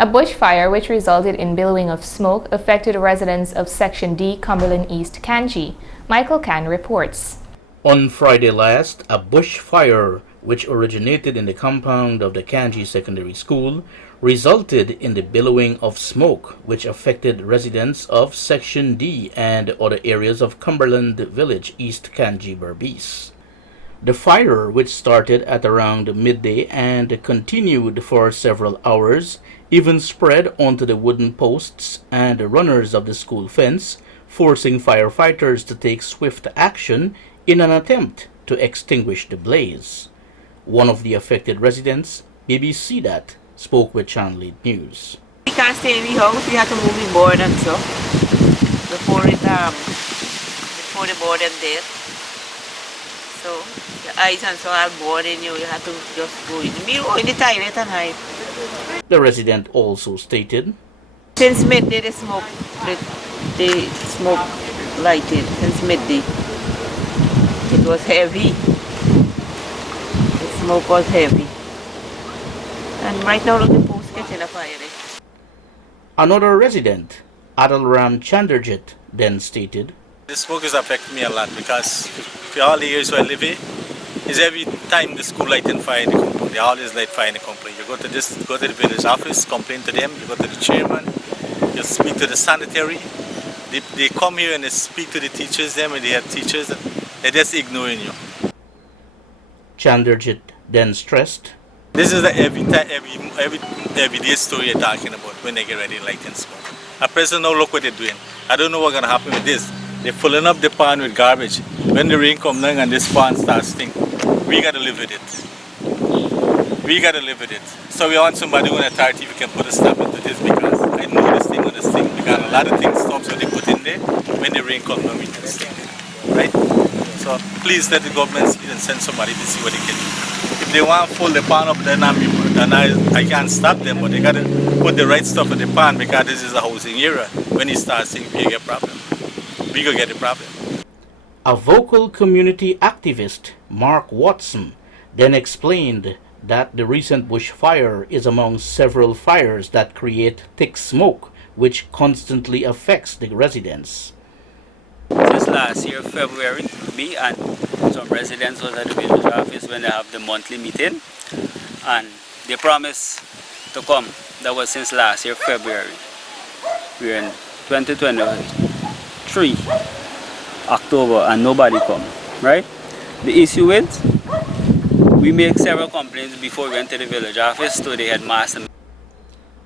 A bushfire which resulted in billowing of smoke affected residents of Section D, Cumberland East, Kanji. Michael Can reports. On Friday last, a bushfire which originated in the compound of the Kanji Secondary School resulted in the billowing of smoke which affected residents of Section D and other areas of Cumberland Village, East Kanji, Berbice. The fire, which started at around midday and continued for several hours, even spread onto the wooden posts and runners of the school fence, forcing firefighters to take swift action in an attempt to extinguish the blaze. One of the affected residents, BBC that, spoke with Channel 8 News. We can't stay in the house, we have to move the board and so before the board is dead. So the eyes and so are bored in you have to just go in the toilet and hide. The resident also stated, since midday the smoke lighted since midday. It was heavy. The smoke was heavy. And right now look, the post catching a fire. Another resident, Adalram Chanderjit, then stated, the smoke is affecting me a lot because for all the years where I live here, is every time the school light and fire in the complaint. They always light fire in the complaint. You go to the village office, complain to them, you go to the chairman, you speak to the sanitary. They come here and they speak to the teachers, them and they have teachers, they're just ignoring you. Chanderjit then stressed, this is the everyday story you're talking about when they get ready to light and smoke. At present now look what they're doing. I don't know what's gonna happen with this. They're filling up the pond with garbage. When the rain comes down and this pond starts stinking, we gotta live with it. We gotta live with it. So we want somebody on authority who can put a stop into this because I know this thing on this thing because a lot of things stops what they put in there when the rain comes down we can stink. Right? So please let the government see and send somebody to see what they can do. If they want to pull the pond up then I can't stop them, but they gotta put the right stuff in the pond because this is a housing area. When it starts sinking, we get a problem. We go get a problem. A vocal community activist, Mark Watson, then explained that the recent bushfire is among several fires that create thick smoke, which constantly affects the residents. Since last year, February, me and some residents was at the village office when they have the monthly meeting, and they promised to come. That was since last year, February. We're in 2023, October, and nobody come, right? The issue is, we make several complaints before we went to the village office to the headmaster.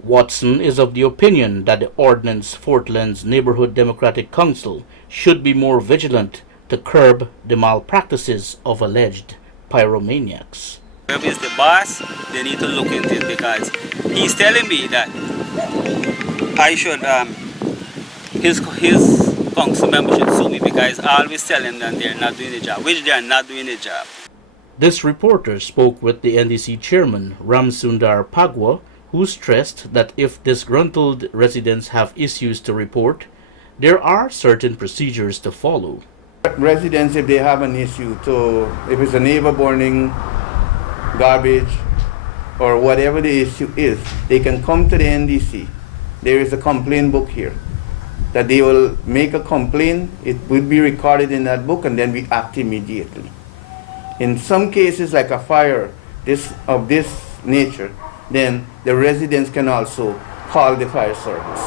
Watson is of the opinion that the Ordnance Fortlands Neighborhood Democratic Council should be more vigilant to curb the malpractices of alleged pyromaniacs. If it's the boss, they need to look into it because he's telling me that I should, his council member should sue me because I always tell him that they're not doing the job, which they are not doing the job. This reporter spoke with the NDC chairman, Ramsundar Pagwa, who stressed that if disgruntled residents have issues to report, there are certain procedures to follow. Residents, if they have an issue, if it's a neighbor burning garbage or whatever the issue is, they can come to the NDC. There is a complaint book here that they will make a complaint. It will be recorded in that book and then we act immediately. In some cases, like a fire of this nature, then the residents can also call the fire service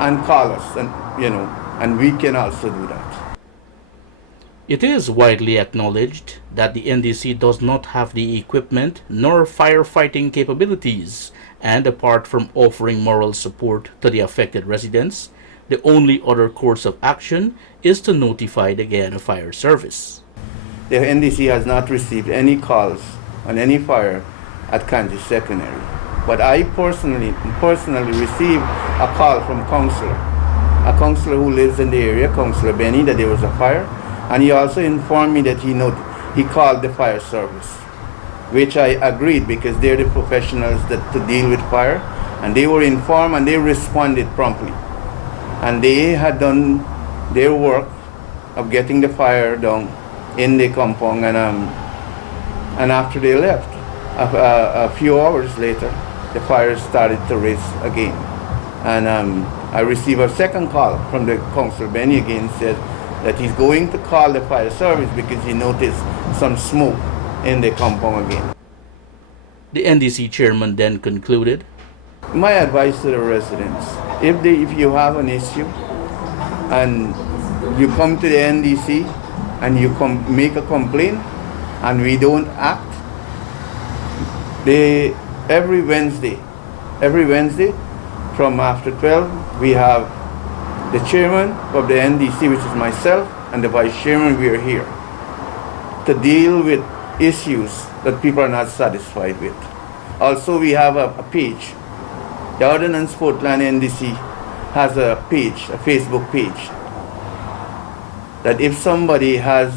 and call us, and we can also do that. It is widely acknowledged that the NDC does not have the equipment nor firefighting capabilities, and apart from offering moral support to the affected residents, the only other course of action is to notify the Guyana Fire Service. The NDC has not received any calls on any fire at Kanji Secondary, but I personally received a call from a counselor who lives in the area, Councillor Benny, that there was a fire, and he also informed me that he called the fire service, which I agreed because they're the professionals to deal with fire, and they were informed and they responded promptly, and they had done their work of getting the fire down in the compound, and after they left, a few hours later, the fire started to race again. And I received a second call from the council. Benny again said that he's going to call the fire service because he noticed some smoke in the compound again. The NDC chairman then concluded, My advice to the residents, if you have an issue and you come to the NDC and you make a complaint and we don't act, every Wednesday from after 12, we have the chairman of the NDC, which is myself, and the vice chairman. We are here to deal with issues that people are not satisfied with. Also, we have a page. The Ordnance Portland NDC has a page, a Facebook page, that if somebody has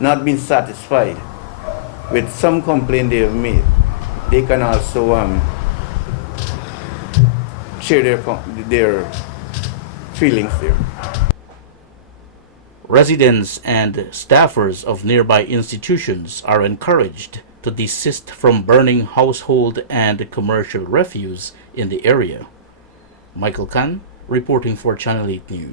not been satisfied with some complaint they have made, they can also share their feelings there. residents and staffers of nearby institutions are encouraged to desist from burning household and commercial refuse in the area. Michael Khan reporting for Channel 8 News.